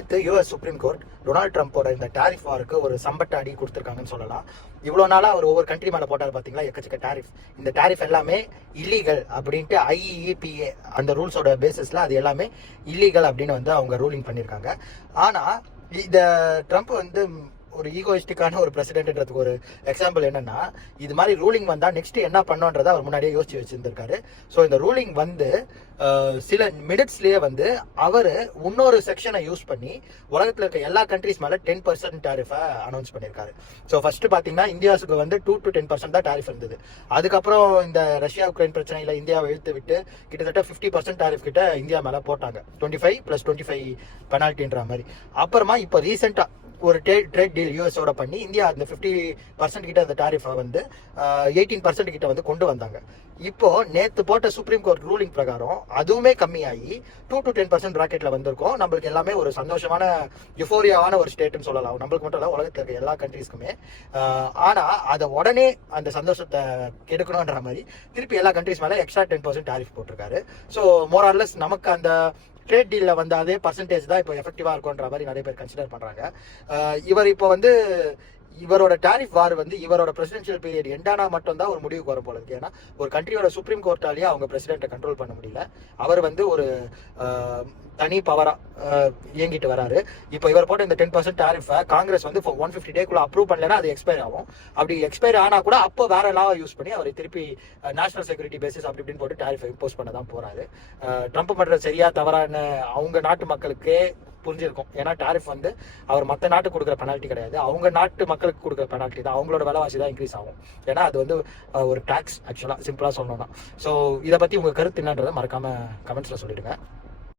நேற்று US supreme court Donald ட்ரம்ப்போட இந்த tariff வாருக்கு ஒரு சம்பட்ட அடி கொடுத்துருக்காங்கன்னு சொல்லலாம். இவ்வளோ நாளாக அவர் ஒவ்வொரு கண்ட்ரி மேலே போட்டார் பார்த்தீங்களா, எக்கச்சக்க டாரிஃப். இந்த டாரிஃப் எல்லாமே இல்லீகல் அப்படின்ட்டு IEEPA அந்த ரூல்ஸோட பேசிஸில் அது எல்லாமே இல்லீகல் அப்படின்னு வந்து அவங்க ரூலிங் பண்ணியிருக்காங்க. ஆனால் இந்த ட்ரம்ப் வந்து ஒரு ஈகோயிஸ்டிக்கான ஒரு பிரசிடென்ட்ன்றதுக்கு ஒரு எக்ஸாம்பிள் என்னன்னா, இது மாதிரி ரூலிங் வந்தால் நெக்ஸ்ட் என்ன பண்ணோன்றதை அவர் முன்னாடியே யோசிச்சு வச்சிருந்திருக்காரு. ஸோ இந்த ரூலிங் வந்து சில மினிட்ஸ்லேயே வந்து அவர் இன்னொரு செக்ஷனை யூஸ் பண்ணி உலகத்தில் இருக்க எல்லா கண்ட்ரிஸ் மேலே 10% டாரிஃபை அனௌன்ஸ் பண்ணியிருக்காரு. ஸோ ஃபர்ஸ்ட் பார்த்தீங்கன்னா இந்தியாவுக்கு வந்து 2 to 10% தான் டாரிஃப் இருந்தது. அதுக்கப்புறம் இந்த ரஷ்யா உக்ரைன் பிரச்சனையில் இந்தியாவை இழுத்து விட்டு கிட்டத்தட்ட 50% டாரிஃப் கிட்ட இந்தியா மேலே போட்டாங்க. 25 + 25 பெனால்ட்டின்ற மாதிரி. அப்புறமா இப்போ ரீசெண்டாக ஒரு ட்ரேட் டீல் யூஎஸோட பண்ணி இந்தியா அந்த 50% கிட்ட அந்த டாரிஃபை வந்து 18% கிட்ட வந்து கொண்டு வந்தாங்க. இப்போ நேற்று போட்ட சுப்ரீம் கோர்ட் ரூலிங் பிரகாரம் அதுவுமே கம்மியாகி 2 to 10% ராக்கெட்ல வந்திருக்கோம். நம்மளுக்கு எல்லாமே ஒரு சந்தோஷமான யுஃபோரியாவான ஒரு ஸ்டேட்னு சொல்லலாம். நம்மளுக்கு மட்டும் இல்லை, உலகத்தில் இருக்க எல்லா கண்ட்ரீஸ்க்குமே. ஆனால் அதை உடனே அந்த சந்தோஷத்தை கெடுக்கணுன்ற மாதிரி திருப்பி எல்லா கண்ட்ரீஸ் மேலே எக்ஸ்ட்ரா 10% டாரிஃப் போட்டிருக்காரு. ஸோ மோரார்லெஸ் நமக்கு அந்த ட்ரேட் டீலில் வந்து அதே பர்சன்டேஜ் தான் இப்போ எஃபெக்டிவாக இருக்குன்ற மாதிரி நிறைய பேர் கன்சிடர் பண்ணுறாங்க. இவர் இப்போ வந்து இவரோட டாரிஃப் வார் வந்து இவரோட பிரசிடென்ஷியல் பீரியட் எண்டானா மட்டும் தான் ஒரு முடிவுக்கு வர போல இருக்கு. ஏன்னா ஒரு கண்ட்ரியோட சுப்ரீம் கோர்ட்டாலேயே அவங்க பிரசிடென்ட்டை கண்ட்ரோல் பண்ண முடியல. அவர் வந்து ஒரு தனி பவரா இயங்கிட்டு வராரு. இப்போ இவர் போட்ட இந்த 10% டாரிஃபை காங்கிரஸ் வந்து 150 டேக்குள்ள அப்ரூவ் பண்ணலன்னா அது எக்ஸ்பயர் ஆகும். அப்படி எக்ஸ்பயர் ஆனா கூட அப்போ வேற லாவை யூஸ் பண்ணி அவர் திருப்பி நேஷனல் செக்யூரிட்டி பேசிஸ் அப்படி இப்படின்னு போட்டு டாரிஃபை இம்போஸ் பண்ண தான் போறாரு. ட்ரம்ப் பண்றது சரியா தவறான அவங்க நாட்டு மக்களுக்கே புரிஞ்சிருக்கும். ஏன்னா டாரிஃப் வந்து அவர் மற்ற நாட்டுக்கு கொடுக்குற பெனால்ட்டி கிடையாது, அவங்க நாட்டு மக்களுக்கு கொடுக்குற பெனால்ட்டி தான். அவங்களோட விலைவாசி தான் இன்க்ரீஸ் ஆகும். ஏன்னா அது வந்து ஒரு டாக்ஸ் ஆக்சுவலாக சிம்பிளாக சொல்லணும்னா. ஸோ இதை பற்றி உங்கள் கருத்து என்னன்றதை மறக்காம கமெண்ட்ஸில் சொல்லிடுங்க.